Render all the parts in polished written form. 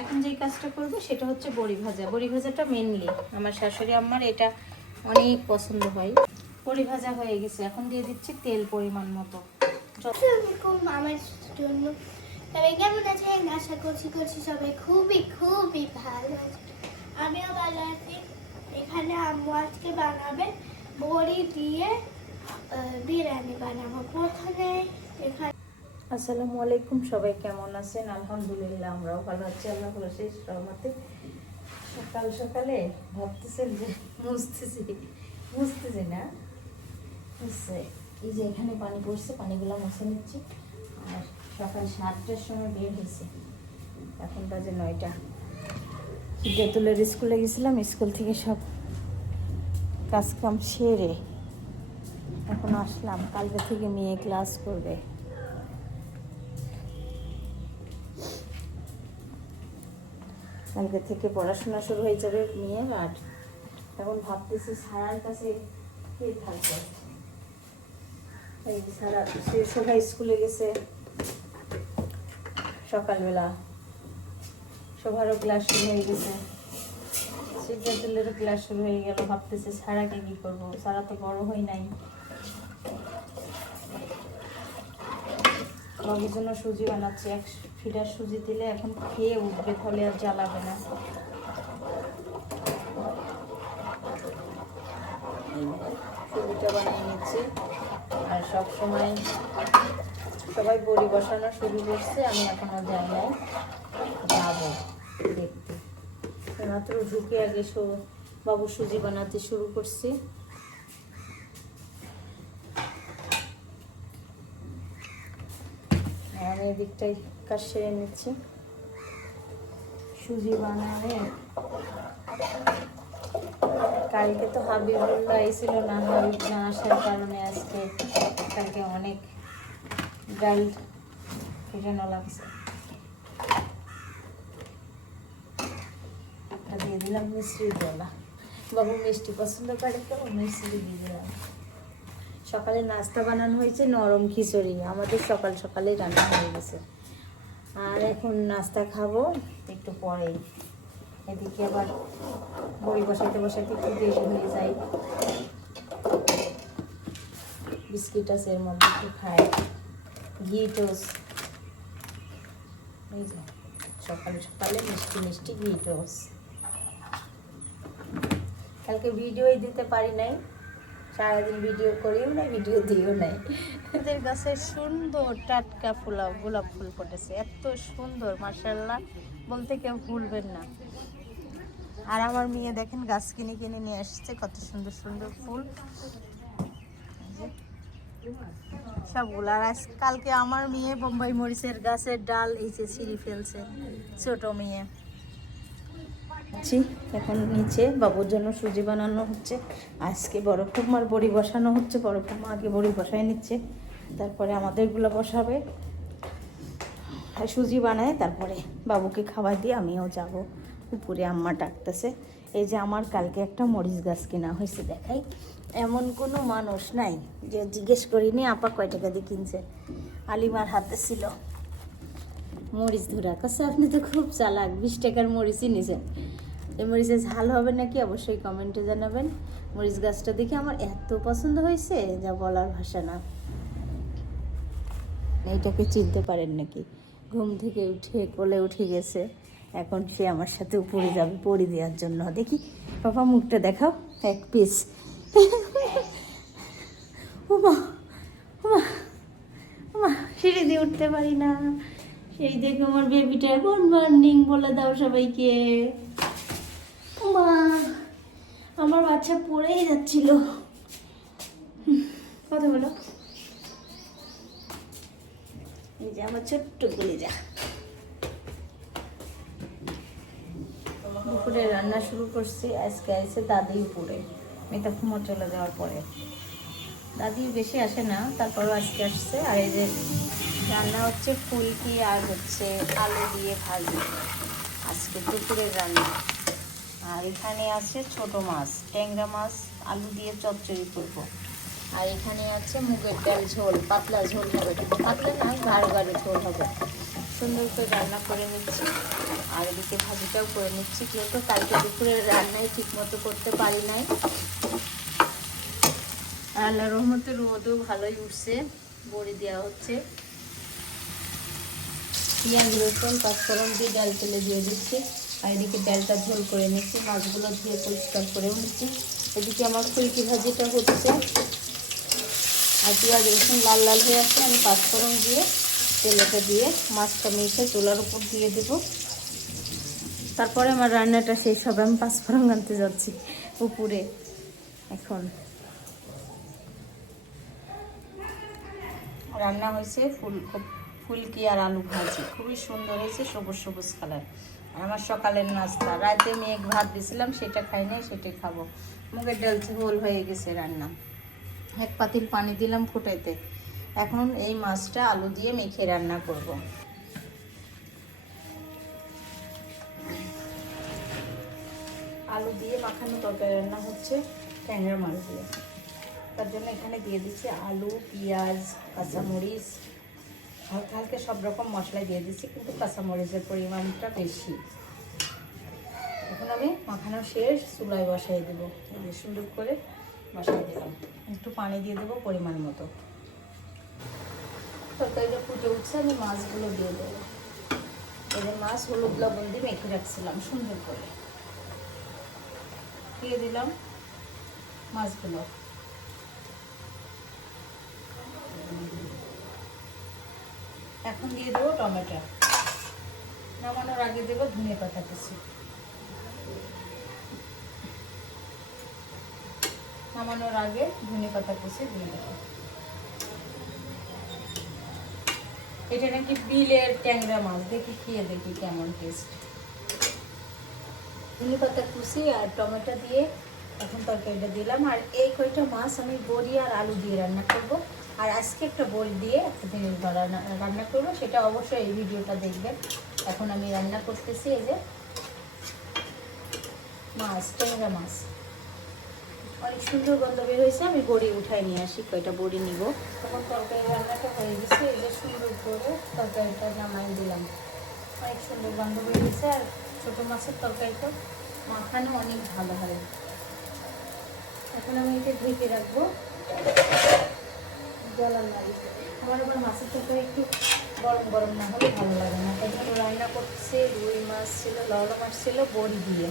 এখন যেই কাজটা করব সেটা হচ্ছে বড়ি ভাজা। বড়ি ভাজাটা মেনলি আমার শাশুড়ি আম্মার এটা অনেক পছন্দ হয়। বড়ি ভাজা হয়ে গেছে, এখন দিয়ে দিচ্ছি তেল পরিমাণ মতো। আমার জন্য তবে কেমন আছেন? আশা করছি সবাই খুবই খুবই ভালো আছে। আমিও ভালো আছি। এখানে আম্মু আজকে বানাবে বড়ি দিয়ে বিরিয়ানি বানাবো। প্রথমে এখানে আসসালামু আলাইকুম, সবাই কেমন আছেন? আলহামদুলিল্লাহ আমরাও ভালো আছি, আল্লাহ শেষ রহমতে। সকাল সকালে ভাবতেছেন যে মুছতেছি না, এই যে এখানে পানি পড়ছে, পানিগুলো মুছে নিচ্ছি। আর সকাল 7টার সময় বের হয়েছে, এখন বাজে 9টা। তেঁতুলের স্কুলে গেছিলাম, স্কুল থেকে সব কাজকাম সেরে এখন আসলাম। কালকে থেকে মেয়ে ক্লাস করবে। কালকে থেকে পড়াশোনা শুরু হয়ে যাবে মেয়ের। আর এখন ভাবতেছি সারার কাছে কে থাকবে। এই সারা সে সবাই স্কুলে গেছে সকালবেলা, সবারও ক্লাস শুরু হয়ে গেছে, সিদ্ধাতুলেরও ক্লাস শুরু হয়ে গেল। ভাবতেছি সারাকে কি করবো, সারা তো বড় হয় নাই। বাবুর জন্য সুজি বানাচ্ছি, 1 ফিডার সুজি দিলে এখন খেয়ে উঠবে, তাহলে আর জ্বালাবে না। সুজিটা বানিয়ে নিচ্ছি। আর সব সময় সবাই বড়ি বসানো শুরু করছে, আমি এখনো যাই নাই, যাবো দেখতে। মাত্র ঢুকে আগে বাবু সুজি বানাতে শুরু করছি। আমি এদিকটাই কাজ সেরে নিচ্ছি। সুজি বানালে কালকে তো হাবিবুল্লাহ এসেছিল না, হাবিব না আসার কারণে আজকে কালকে অনেক ডাল ফেটানো লাগছে। দিয়ে দিলাম মিষ্টির গলা, বাবু মিষ্টি পছন্দ করে তো মিষ্টি দিয়ে দিলাম। সকালে নাস্তা বানানো হয়েছে নরম খিচুড়ি, আমাদের সকাল সকালে রান্না হয়ে গেছে। আর এখন নাস্তা খাবো একটু পরেই। এদিকে আবার বড়ি বসাতে বসাতে একটু দেরি হয়ে যায়। বিস্কিট আছে এর মধ্যে, একটু খাই, ঘি টোস্ট। এই যে সকালে সকালে মিষ্টি মিষ্টি ঘি টোস্ট। কালকে ভিডিওই দিতে পারি নাই, সারাদিন ভিডিও করিও না, ভিডিও দিও নাই। এদের গাছে সুন্দর টাটকা গোলাপ ফুল ফুটেছে, এত সুন্দর মাশাআল্লাহ, বলতে কেউ ভুলবেন না। আর আমার মেয়ে দেখেন গাছ কিনে কিনে নিয়ে আসছে, কত সুন্দর সুন্দর ফুল সবগুলো। আর কালকে আমার মেয়ে বোম্বাই মরিচের গাছের ডাল এই যে ছিঁড়ে ফেলছে, ছোট মেয়ে। এখন নিচে বাবুর জন্য সুজি বানানো হচ্ছে, আজকে বড় ঠাকুমার বড়ি বসানো হচ্ছে। বড় ঠাকুমা আগে বড়ি বসায় নিচ্ছে, তারপরে আমাদেরগুলো বসাবে। আর সুজি বানায় তারপরে বাবুকে খাবার দিয়ে আমিও যাব উপরে, আম্মা ডাকতেছে। এই যে আমার কালকে একটা মরিচ গাছ কেনা হয়েছে, দেখাই। এমন কোনো মানুষ নাই যে জিজ্ঞেস করিনি আপা কয় টাকা দিয়ে কিনছে। আলিমার হাতে ছিল মরিচ ধরা, কাছে আপনি তো খুব চালাক, 20 টাকার মরিচই নিয়েছেন। এই মরিচের ঝাল হবে নাকি অবশ্যই কমেন্টে জানাবেন। মরিচ গাছটা দেখে আমার এত পছন্দ হয়েছে যা বলার ভাষা না। এইটাকে চিনতে পারেন নাকি? ঘুম থেকে উঠে কোলে উঠে গেছে, এখন সে আমার সাথে উপরে যাবে পড়ি দেওয়ার জন্য। দেখি পাপা মুখটা দেখাও, 1 পিস। উমা উমা উমা, সিঁড়ি দিয়ে উঠতে পারি না। সেই দেখো আমার বেবিটা, গুড মর্নিং বলে দাও সবাইকে। মা, আমার বাচ্চা পড়েই যাচ্ছিল, কথা বলো। এই যে আমার ছোট্ট কলিজা। দুপুরে রান্না শুরু করছি। আজকে আসছে দাদি উপরে, মেয়েটা ঘুমো চলে যাওয়ার পরে। দাদি বেশি আসে না, তারপরও আজকে আসছে। আর এই যে রান্না হচ্ছে ফুলকি আর হচ্ছে আলু দিয়ে ভাজি, আজকে দুপুরের রান্না। আর এখানে আছে ছোট মাছ, ট্যাংরা মাছ, আলু দিয়ে চচ্চড়ি করবো। আর এখানে আছে মুগের ডাল ঝোল, পাতলা ঝোল হবে, পাতলা না গাঢ় গাঢ় ঝোল হবে। সুন্দর করে রান্না করে নিচ্ছি। আর এদিকে ভাজিটাও করে নিচ্ছি, যেহেতু কালকে দুপুরে রান্নায় ঠিক মতো করতে পারি নাই। আল্লাহর রহমতে রোদও ভালোই উঠছে, বড়ি দেওয়া হচ্ছে। পেঁয়াজ রসুন পাঁচফোড়ন দিয়ে ডাল তেলে দিয়ে দিচ্ছি। আর এদিকে ডালটা ঝোল করে নিচ্ছি, মাছগুলো ধুয়ে পরিষ্কার করেও নিচ্ছি। এদিকে আমার ফুলকি ভাজিটা হচ্ছে, আর পেঁয়াজ রসুন লাল লাল হয়ে আসছে। আমি পাঁচফোড়ন দিয়ে তেলটা দিয়ে মাছটা মেখে চুলার উপর দিয়ে দেব। তারপরে আমার রান্নাটা শেষ হবে। আমি পাঁচফোড়ন আনতে যাচ্ছি উপরে। এখন রান্না হয়েছে ফুলকি আর আলু ভাজি, খুবই সুন্দর হয়েছে, সবুজ সবুজ কালার। আর আমার সকালের নাস্তা, রাতে মেঘ ভাত দিয়েছিলাম, সেটা খাই নাই, সেটাই খাবো। মুগের ডাল ঝোল হয়ে গেছে রান্না। এক পাতিল পানি দিলাম ফুটাইতে। এখন এই মাছটা আলু দিয়ে মেখে রান্না করব। আলু দিয়ে মাখানো তরকারি রান্না হচ্ছে ট্যাংরা মাছ দিয়ে। তার জন্য এখানে দিয়ে দিচ্ছি আলু, পেঁয়াজ, কাঁচামরিচ, হালকা হালকা সব রকম মশলা দিয়ে দিচ্ছি, কিন্তু কাঁচামরিচের পরিমাণটা বেশি। এখন আমি মাখানো শেষ, চুলায় বসাই দেবো। সুন্দর করে বসাই দিলাম, একটু পানি দিয়ে দেবো পরিমাণ মতো। তরকারিটা ফুটে উঠছে, আমি মাছগুলো দিয়ে দেবো। এদের মাছ হলুদ লবণ দিয়ে মেখে রাখছিলাম সুন্দর করে, দিয়ে দিলাম মাছগুলো। এখন দিয়ে দেবো টমেটো। নামানোর আগে দেবো ধনিয়া পাতা কুচি। নামানোর আগে ধনিয়া পাতা কুচি দিয়ে দেবো। এটা নাকি বিলের ট্যাংরা মাছ, দেখি খেয়ে দেখি কেমন টেস্ট। ধনিয়া পাতা কুচি আর টমেটো দিয়ে এখন তরকারিটা দিলাম। আর এই কয়টা মাছ আমি বড়ি আর আলু দিয়ে রান্না করব। আর আজকে একটা বড়ি দিয়ে একটা জিনিস রান্না করবো, সেটা অবশ্যই এই ভিডিওটা দেখবেন। এখন আমি রান্না করতেছি এই যে মাছ, ট্যাংরা মাছ। অনেক সুন্দর গন্ধ বের হয়েছে। আমি বড়ি উঠাই নিয়ে আসি, কয়টা বড়ি নিব। তখন তরকারি রান্নাটা হয়ে গেছে, এই যে সুন্দর করে তরকারিটা নামাই দিলাম। অনেক সুন্দর গন্ধ বের হয়েছে। আর ছোটো মাছের তরকারিটা মাখানো অনেক ভালো হয়। এখন আমি এটা ঢেকে রাখবো, জ্বালান না দিতে। আমার আবার মাছের তরকারি একটু গরম গরম না হলে ভালো লাগে না। তাই জন্য রান্না করছে, রুই মাছ ছিল, লওড়া মাছ ছিল, বড়ি দিয়ে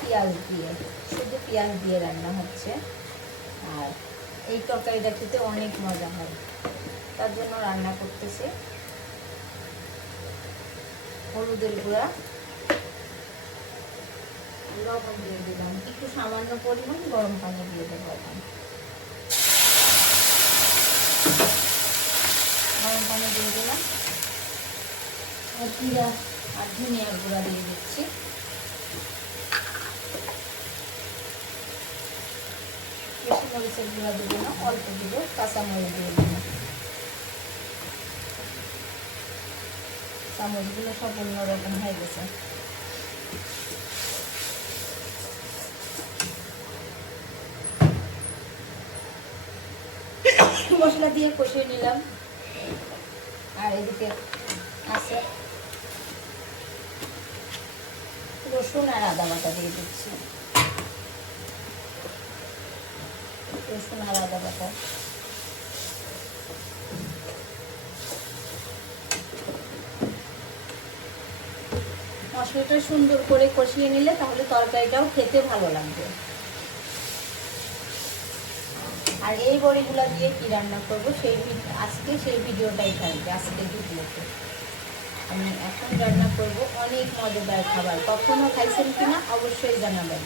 পেঁয়াজ দিয়ে, শুধু পেঁয়াজ দিয়ে রান্না হচ্ছে। আর এই তরকারিটা খেতে অনেক মজা হয়, তার জন্য রান্না করতেছে। হলুদের গুঁড়া, লবণ দিয়ে দিলাম, একটু সামান্য পরিমাণ গরম পানি দিয়ে দেবো। এখন গরম পানি দিয়ে দিলাম, আর জিরা আর ধনিয়ার গুঁড়া দিয়ে দিচ্ছি। বেশি মরিচের গুঁড়া দেবো না, অল্প দেবো। কাঁচামরিচ দিয়ে দেবো। চামচগুলো সব অন্যরকম হয়ে গেছে। মশলা দিয়ে কষিয়ে নিলাম। আর এদিকে আছে রসুন আর আদা বাটা দিয়ে দিচ্ছি। রসুন আর আদা বাটা, মশলাটা সুন্দর করে কষিয়ে নিলে তাহলে তরকারিটাও খেতে ভালো লাগবে। আর এই বড়িগুলো দিয়ে কি রান্না করবো আজকে সেই ভিডিওটাই থাকবে। আজকের ভিডিওতে আমি এখন রান্না করব অনেক মজাদার খাবার। কখনো খাইছেন কিনা অবশ্যই জানাবেন।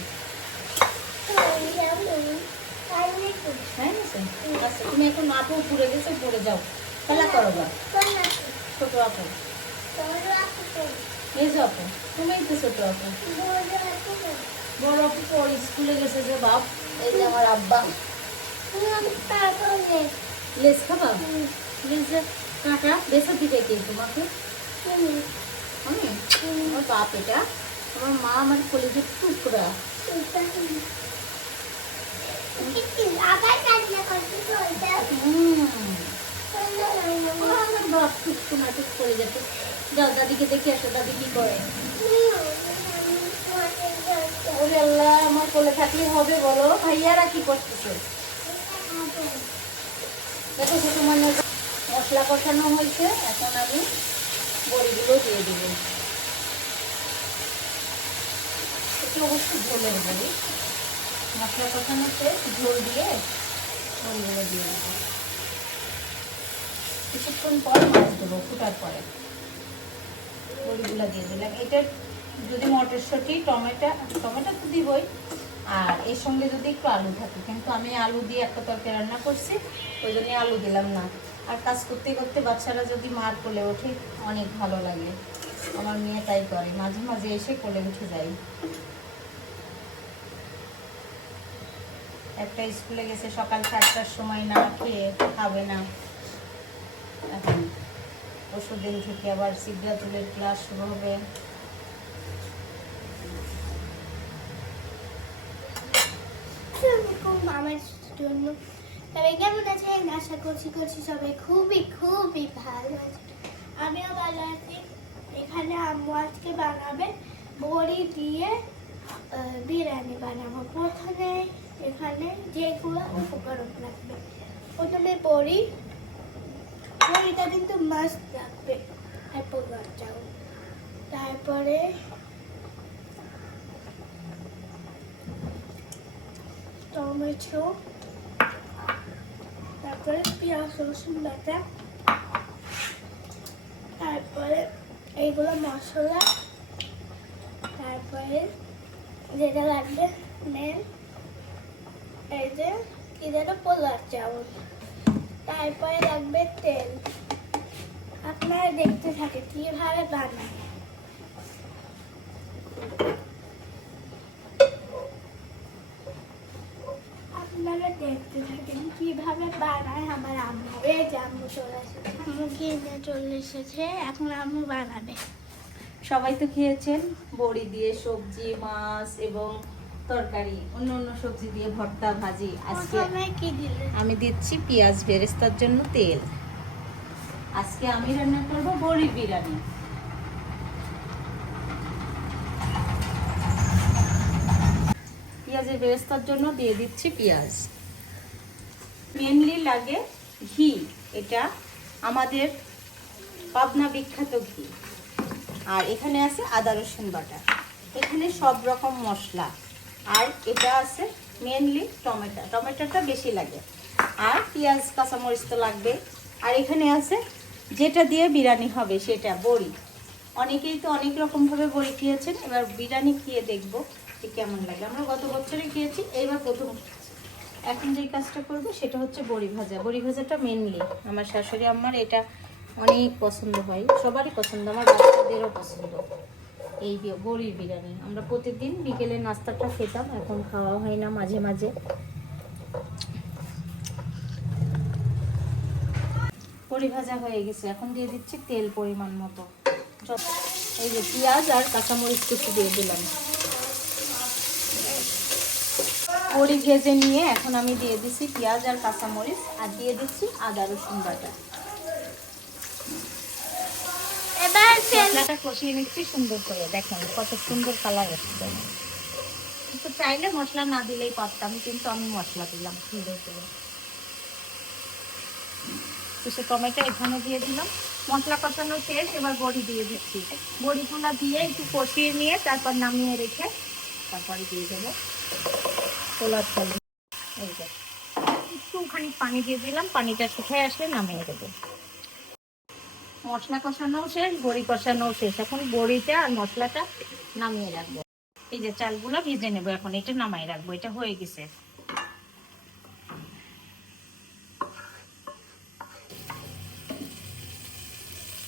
আচ্ছা, তুমি এখন আপু পুড়ে গেছে, পড়ে যাও, খেলা করো বা। ছোট আপু, মেজো আপু, তুমি তো ছোট আপু। বড় আপু পরে স্কুলে গেছে যে বাপ। এই যে আমার আব্বা। লেস খাবা? লেসে কাঁটা বেসে দিবে কে তোমাকে? আমি? আমার বাপ এটা। আমার মা আমার কলেজের টুকরা। আমার বাপ টুক করে যেত। যাও দাদিকে দেখে আসো, দাদি কি করে। ওরে আল্লাহ, আমার কোলে থাকলে হবে বলো? ভাইয়ারা কি করতেছে দেখো। ছোট মানে মশলা কষানো হয়েছে, এখন আমি বড়িগুলো দিয়ে দেবো। এটা অবশ্য ঝোলের বড়ি, মশলা কষানোতে ঝোল দিয়ে বড়িগুলো দিয়ে দেবো। কিছুক্ষণ পর মাছ দেবো, ফুটার পরে বড়িগুলো দিয়ে দিলাম। এটা যদি মটরশুঁটি টমেটো তো দিবই, আর এর সঙ্গে যদি একটু আলু থাকে, কিন্তু আমি আলু দিয়ে একটা তরকারি রান্না করছি, ওই জন্যই আলু দিলাম না। আর কাজ করতে করতে বাচ্চারা যদি মার কোলে ওঠে অনেক ভালো লাগে। আমার মেয়ে তাই করে, মাঝে মাঝে এসে কোলে উঠে যায়। একটা স্কুলে গেছে সকাল 7টার সময়, না খেয়ে খাবে না। এখন পরশুদিন থেকে আবার সিদ্ধাতুলের ক্লাস শুরু হবে। আমার জন্য তবে কেমন আছেন? আশা করছি সবাই খুবই খুবই ভালো আছে। আমিও ভালো আছি। এখানে আম্মু আজকে বানাবে বড়ি দিয়ে বিরিয়ানি বানাবো। প্রথমে এখানে যেগুলো উপকরণ লাগবে, প্রথমে বড়িটা কিন্তু মাস্ট লাগবে, আর পোলাও চাউল, তারপরে টমেটো, তারপরে পেঁয়াজ রসুন বাটা, তারপরে এইগুলো মশলা, তারপরে যেটা লাগবে মেন এই যে কি যেন পোলাও চাউল, তারপরে লাগবে তেল। আপনারা দেখতে থাকেন কিভাবে বানায়। আপনারা দেখতে থাকেন কিভাবে বানায় আমার আম্মু। এই যে আম্মু চলে এসেছে, আম্মু কিনে চলে এসেছে, এখন আম্মু বানাবে। সবাই তো খেয়েছেন বড়ি দিয়ে সবজি, মাছ এবং তরকারি, অন্য অন্য সবজি দিয়ে ভর্তা, ভাজি। আজকে কি দিলে? আমি দিচ্ছি পেঁয়াজ বেরেস্তার জন্য তেল। আজকে আমি রান্না করব বড়ির বিরিয়ানি। পেঁয়াজের বেরেস্তার জন্য দিয়ে দিচ্ছি পেঁয়াজ। মেনলি লাগে ঘি, এটা আমাদের পাবনা বিখ্যাত ঘি। আর এখানে আছে আদা রসুন বাটা, এখানে সব রকম মশলা, আর এটা আছে মেনলি টমেটোটা বেশি লাগে, আর পেঁয়াজ কাঁচামরিচ তো লাগবে। আর এখানে আছে যেটা দিয়ে বিরিয়ানি হবে সেটা বড়ি। অনেকেই তো অনেক রকমভাবে বড়ি খেয়েছেন, এবার বিরিয়ানি খেয়ে দেখবো যে কেমন লাগে। আমরা গত বছরে খেয়েছি, এইবার প্রথম। এখন যে কাজটা করবো সেটা হচ্ছে বড়ি ভাজা। বড়ি ভাজাটা মেনলি আমার শাশুড়ি আম্মার এটা অনেক পছন্দ হয়, সবারই পছন্দ, আমার বাচ্চাদেরও পছন্দ। এই বড়ির বিরিয়ানি আমরা প্রতিদিন বিকেলে নাস্তাটা খেতাম, এখন খাওয়া হয় না, মাঝে মাঝে। বড়ি ভাজা হয়ে গেছে, এখন দিয়ে দিচ্ছি তেল পরিমাণ মতো। এই যে পেঁয়াজ আর কাঁচামরিচ কুচি দিয়ে দিলাম। বড়ি ভেজে নিয়ে এখন আমি দিয়ে দিচ্ছি পেঁয়াজ আর কাঁচামরিচ, আর দিয়ে দিচ্ছি আদা রসুন বাটা। এবার মশলাটা কষিয়ে নিচ্ছি সুন্দর করে, দেখেন কত সুন্দর কালার আসছে। কিন্তু চাইলে মশলা না দিলেই পারতাম, কিন্তু আমি মশলা দিলাম সুন্দর করে। কিছু টমেটো এখানে দিয়ে দিলাম। মশলা কষানো শেষ, এবার বড়ি দিয়ে দিচ্ছি। বড়িগুলা দিয়ে একটু কষিয়ে নিয়ে তারপর নামিয়ে রেখে তারপরে দিয়ে দেবো পোলার চাল। এই যে একটুখানি পানি দিয়ে দিলাম, পানিটা শুকিয়ে আসলে নামিয়ে দেবো। মশলা কষানোও শেষ, বড়ি কষানোও শেষ, এখন বড়িটা আর মশলাটা নামিয়ে রাখবো। এই যে চালগুলো ভেজে নেবো, এখন এটা নামাই রাখবো, এটা হয়ে গেছে।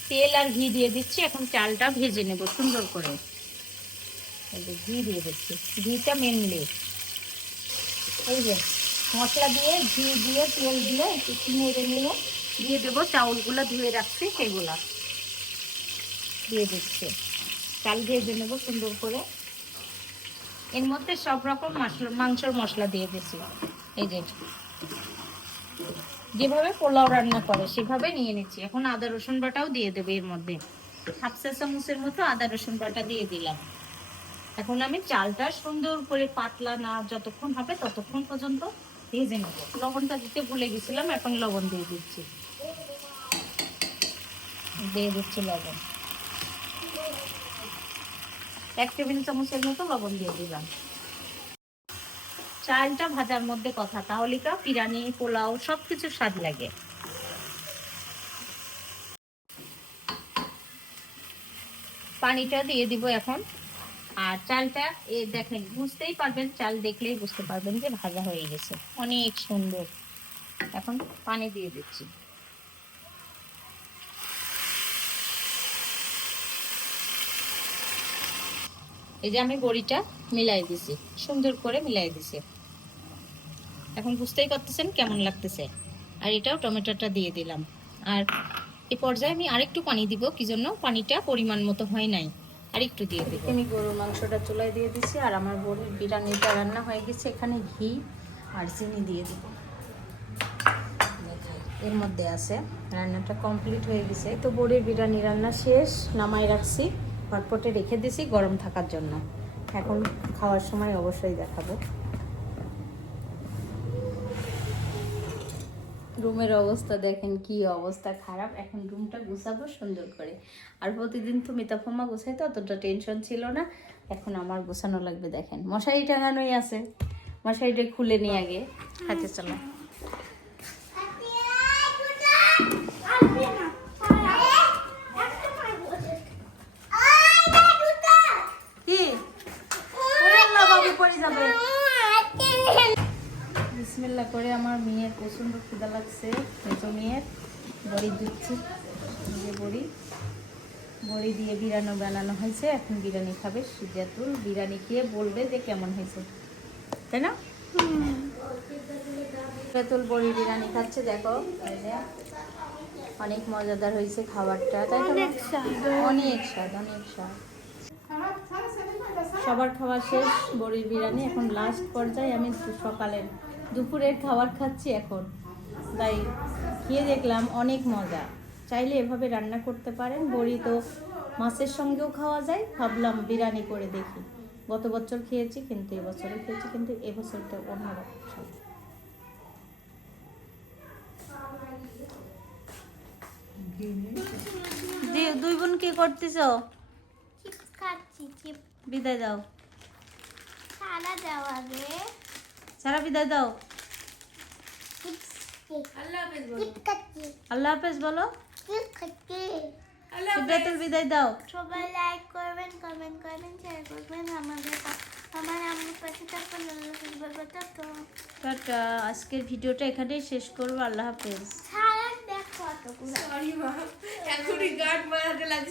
তেল আর ঘি দিয়ে দিচ্ছি, এখন চালটা ভেজে নেব সুন্দর করে। এই যে ঘি দিয়ে দিচ্ছি, ঘিটা মেনলি। এই যে মশলা দিয়ে ঘি দিয়ে তেল দিয়ে একটু নেড়ে নিয়ে দিয়ে দেবো চাউলগুলো ধুয়ে রাখছি, সেগুলা দিয়ে দিচ্ছি। চাল ভেজে নেবো সুন্দর করে। এর মধ্যে সব রকম মাংসের মশলা দিয়ে দিচ্ছি। এই যে যেভাবে পোলাও রান্না করে সেভাবে নিয়ে নিচ্ছি। এখন আদা রসুন বাটাও দিয়ে দেবে এর মধ্যে। হাফ চা চামচের মতো আদা রসুন বাটা দিয়ে দিলাম। এখন আমি চালটা সুন্দর করে পাতলা না যতক্ষণ হবে ততক্ষণ পর্যন্ত ভেজে নেব। লবণটা দিতে ভুলে গেছিলাম, এখন লবণ দিয়ে দিচ্ছি। লবণ 1 টেবিল চামচের মতো লবণ দিয়ে দিলাম। চালটা ভাজার মধ্যে কথা, তাহলে বিরিয়ানি পোলাও সবকিছু স্বাদ লাগে। পানিটা দিয়ে দিব এখন। আর চালটা দেখেন, বুঝতেই পারবেন, চাল দেখলেই বুঝতে পারবেন যে ভাজা হয়ে গেছে, অনেক সুন্দর। এখন পানি দিয়ে দিচ্ছি। এই যে আমি বড়িটা মিলাই দিছি, সুন্দর করে মিলাই দিছি। এখন বুঝতেই পারতেছেন কেমন লাগতেছে। আর এটাও টমেটোটা দিয়ে দিলাম। আর এই পর্যায়ে আমি আরেকটু পানি দিব, কি জন্য পানিটা পরিমাণ মতো হয় নাই, আরেকটু দিয়ে দিব। আমি গরুর মাংসটা চুলায় দিয়ে দিছি, আর আমার বড়ির বিরিয়ানিটা রান্না হয়ে গেছে। এখানে ঘি আর চিনি দিয়ে দিব। এর মধ্যে আছে, রান্নাটা কমপ্লিট হয়ে গেছে। তো বড়ির বিরিয়ানি রান্না শেষ, নামাই রাখছি, হটপটে রেখে দিছি গরম থাকার জন্য। এখন খাওয়ার সময় অবশ্যই দেখাবো। রুমের অবস্থা দেখেন, কি অবস্থা খারাপ। এখন রুমটা গুছাবো সুন্দর করে। আর প্রতিদিন তো মিতাফমা গুছাইতো, অতটা টেনশন ছিল না। এখন আমার গুছানো লাগবে। দেখেন মশারি টাঙানোই আছে, মশারিটা খুলে নিয়ে আগে হাতে চলো। বিসমিল্লাহ করে আমার মেয়ের প্রচন্ড ক্ষুধা লাগছে, মেজো মেয়ের। বড়ি দিচ্ছি, বড়ি দিয়ে বিরিয়ানি বানানো হয়েছে। এখন বিরিয়ানি খাবে সিজাতুল। বিরিয়ানি খেয়ে বলবে যে কেমন হয়েছে, তাই না? সিজাতুল বড়ি বিরিয়ানি খাচ্ছে, দেখো অনেক মজাদার হয়েছে খাবারটা, তাই তো? অনেক স্বাদ, অনেক স্বাদ। সবার খাওয়া শেষ, বড়ির বিরিয়ানি। এখন লাস্ট পর্যায়ে আমি সকালের দুপুরের খাবার খাচ্ছি এখন। তাই খেয়ে দেখলাম অনেক মজা। চাইলে এভাবে রান্না করতে পারেন। বড়ি তো মাছের সঙ্গেও খাওয়া যায়, ভাবলাম বিরিয়ানি করে দেখি। গত বছর খেয়েছি, কিন্তু এবছরও খেয়েছি, কিন্তু এবছরটা অন্যরকম স্বাদ। দুই বোন কি করতেছ? চিপস খাচ্ছি। চিপস বিদায় দাও। সারা দেওয়া রে, সারা বিদায় দাও। আল্লাহ হাফেজ বলো। চিপস খাচ্ছি। আল্লাহ হাফেজ বলো। চিপস খাচ্ছি। সিদ্ধাতুল বিদায় দাও। সবাই লাইক করবেন, কমেন্ট করবেন, শেয়ার করবেন। আমার আম্মুর পাশে থাকবেন। আল্লাহ হাফেজ বলবো। টাটা। আজকের ভিডিওটা এখানেই শেষ করবো। আল্লাহ হাফেজ। সারা দেখো অতগুলো। সরি মা, এখনই গার্ড বানাতে লাগছে।